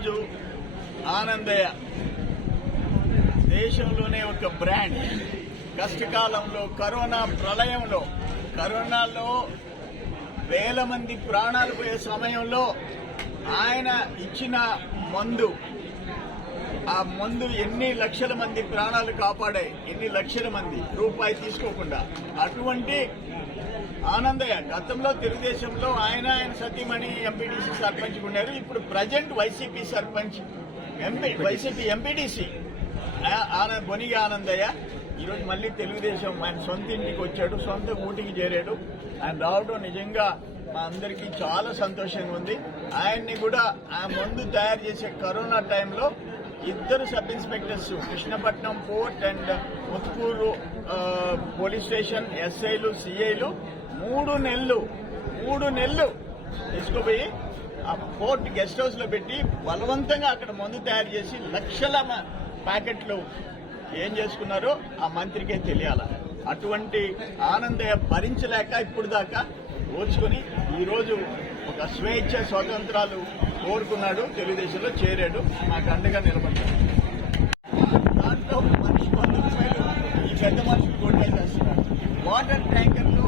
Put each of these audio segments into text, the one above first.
ఈరోజు ఆనందయ్య. దేశంలోనే ఒక బ్రాండ్. కష్టకాలంలో కరోనా ప్రళయంలో కరోనాలో వేల మంది ప్రాణాలు పోయే సమయంలో ఆయన ఇచ్చిన మందు ఆ మందు ఎన్ని లక్షల మంది ప్రాణాలు కాపాడాయి ఎన్ని లక్షల మంది రూపాయి తీసుకోకుండా. అటువంటి ఆనందయ్య గతంలో తెలుగుదేశంలో ఆయన ఆయన సతీమణి ఎంపీటీసీ సర్పంచ్ ఉన్నారు. ఇప్పుడు present YCP sarpanch MP YCP MPTC Anand Bonigi Anandayya ఈరోజు మళ్ళీ తెలుగుదేశం ఆయన సొంత ఇంటికి వచ్చాడు సొంత ఊటికి చేరాడు. ఆయన రావడం నిజంగా మా అందరికీ చాలా సంతోషంగా ఉంది. ఆయన్ని కూడా ఆ మందు తయారు చేసే కరోనా టైంలో ఇద్దరు sub inspectors Krishnapatnam port and Muthukur police station ఎస్ఐలు సిఐలు మూడు నెలలు మూడు నెలలు తీసుకుపోయి ఆ పోర్ట్ గెస్ట్ హౌస్లో పెట్టి బలవంతంగా అక్కడ మందు తయారు చేసి లక్షల ప్యాకెట్లు ఏం చేసుకున్నారో ఆ మంత్రికే తెలియాల. అటువంటి ఆనందయ్య భరించలేక ఇప్పుడు దాకా ఓర్చుకొని ఈరోజు ఒక స్వేచ్ఛ స్వాతంత్రాలు కోరుకున్నాడు తెలుగుదేశంలో చేరాడు నాకు అండగా నిలబడ్డాడు దాంట్లో మనిషి వంద రూపాయలు ఈ పెద్ద మనిషికి కొట్టేసేస్తున్నాడు వాటర్ ట్యాంకర్లు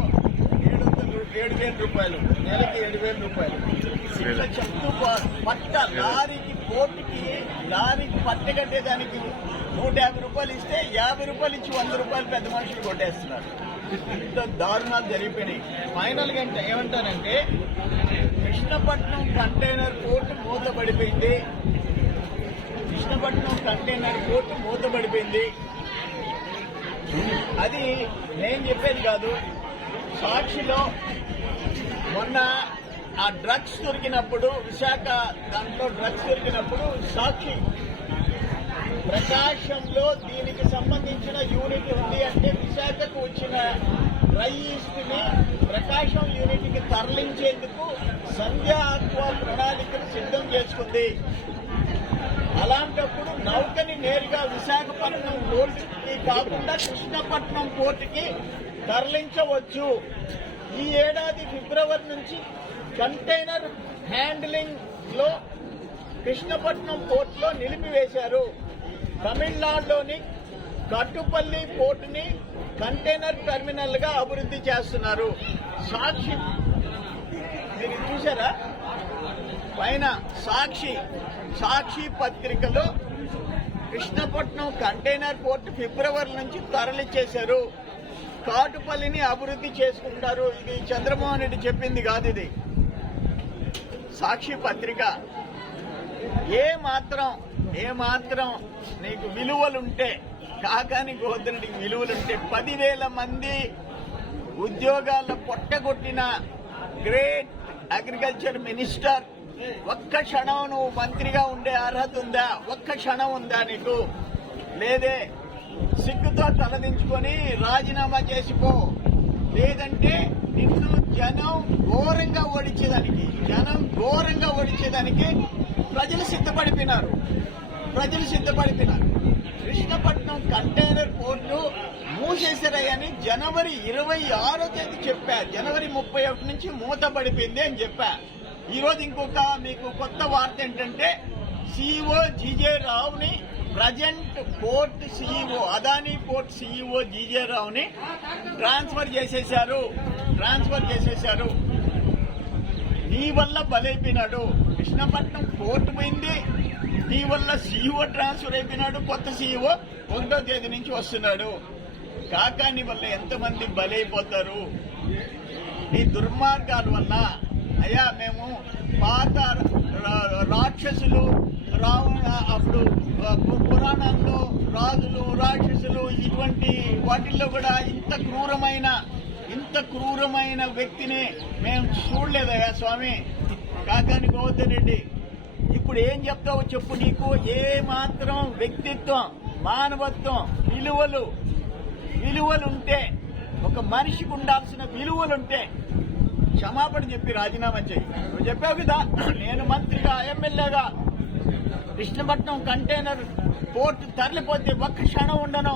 ఏడు వందలు ఏడు వేల రూపాయలు నెలకి ఏడు వేల రూపాయలు పట్ట లారీకి పోటీకి లారీకి పట్ట కట్టేదానికి నూట యాభై రూపాయలు ఇస్తే యాభై రూపాయలు ఇచ్చి వంద రూపాయలు పెద్ద మనుషులు కొట్టేస్తున్నారు. ఇంత దారుణాలు జరిగిపోయినాయి. ఫైనల్గా అంటే ఏమంటానంటే కృష్ణపట్నం కంటైనర్ పోర్టు మూతపడిపోయింది. కృష్ణపట్నం కంటైనర్ పోర్టు మూతపడిపోయింది. అది నేను చెప్పేది కాదు. సాక్షిలో మొన్న ఆ డ్రగ్స్ దొరికినప్పుడు విశాఖ దాంట్లో డ్రగ్స్ దొరికినప్పుడు సాక్షి. ప్రకాశంలో దీనికి సంబంధించిన యూనిట్ ఉంది అంటే విశాఖకు వచ్చిన డ్రై ప్రకాశం యూనిట్కి తరలించేందుకు సంధ్యా ఆక్వా ప్రణాళికను సిద్ధం చేసుకుంది. అలాంటప్పుడు నౌకని నేరుగా విశాఖపట్నం పోర్టుకి కాకుండా కృష్ణపట్నం పోర్టుకి తరలించవచ్చు. ఈ ఏడాది ఫిబ్రవరి నుంచి కంటైనర్ హ్యాండ్లింగ్లో కృష్ణపట్నం పోర్టులో నిలిపివేశారు. తమిళనాడులోని కట్టుపల్లి పోర్టుని కంటైనర్ టెర్మినల్గా అభివృద్ధి చేస్తున్నారు. సాక్షి మీరు చూసారా పైన సాక్షి సాక్షి పత్రికలో కృష్ణపట్నం కంటైనర్ పోర్ట్ ఫిబ్రవరి నుంచి తరలిచ్చేశారు. కాటుపల్లిని అభివృద్ధి చేసుకుంటారు ఇది చంద్రమోహన్ రెడ్డి చెప్పింది కాదు ఇది. సాక్షి పత్రిక. ఏ మాత్రం ఏ మాత్రం నీకు విలువలుంటే కాకాని గోవర్ధనుడికి విలువలుంటే పదివేల మంది ఉద్యోగాల పొట్టగొట్టిన గ్రేట్ అగ్రికల్చర్ మినిస్టర్ ఒక్క క్షణం నువ్వు మంత్రిగా ఉండే అర్హత ఉందా? ఒక్క క్షణం ఉందా నీకు? లేదే. సిగ్గుతో తలదించుకొని రాజీనామా చేసిపో. లేదంటే నిన్ను జనం ఘోరంగా ఓడించేదానికి జనం ఘోరంగా ఓడించేదానికి ప్రజలు సిద్ధపడిపోయినారు. ప్రజలు సిద్ధపడిపోయినారు. కృష్ణపట్నం కంటైనర్ పోర్టు మూసేసారని జనవరి ఇరవై ఆరో తేదీ చెప్పా. జనవరి ముప్పై ఒకటి నుంచి మూతపడిపోయింది అని చెప్పా. ఈ రోజు ఇంకొక మీకు కొత్త వార్త ఏంటంటే CO GJ రావుని present port CEO Adani port CEO GJ రావుని transfer చేసేశారు. ట్రాన్స్ఫర్ చేసేశారు. నీ వల్ల బలైపోయినాడు. కృష్ణపట్నం పోర్ట్ పోయింది. నీ వల్ల సీఈఓ ట్రాన్స్ఫర్ అయిపోయినాడు. కొత్త సీఈఓ ఒకటో తేదీ నుంచి వస్తున్నాడు. కాకాని వల్ల ఎంతమంది బలైపోతారు? ఈ దుర్మార్గాల వల్ల. అయ్యా మేము పాత రా- రాక్షసులు రావణ అప్పుడు పురాణంలో పురాణాల్లో రాజులు రాక్షసులు ఇటువంటి వాటిల్లో కూడా ఇంత క్రూరమైన ఇంత క్రూరమైన వ్యక్తిని మేము చూడలేదయ్యా స్వామి. కాకాని గోవర్ధన్ రెడ్డి ఇప్పుడు ఏం చెప్తావో చెప్పు నీకు. ఏ మాత్రం వ్యక్తిత్వం మానవత్వం విలువలు విలువలు ఉంటే ఒక మనిషికి ఉండాల్సిన విలువలు ఉంటే క్షమాపణ చెప్పి రాజీనామా చేయి నువ్వు చెప్పావు కదా నేను మంత్రిగా ఎమ్మెల్యేగా కృష్ణపట్నం కంటైనర్ పోర్టు తరలిపోతే ఒక్క క్షణం ఉండను.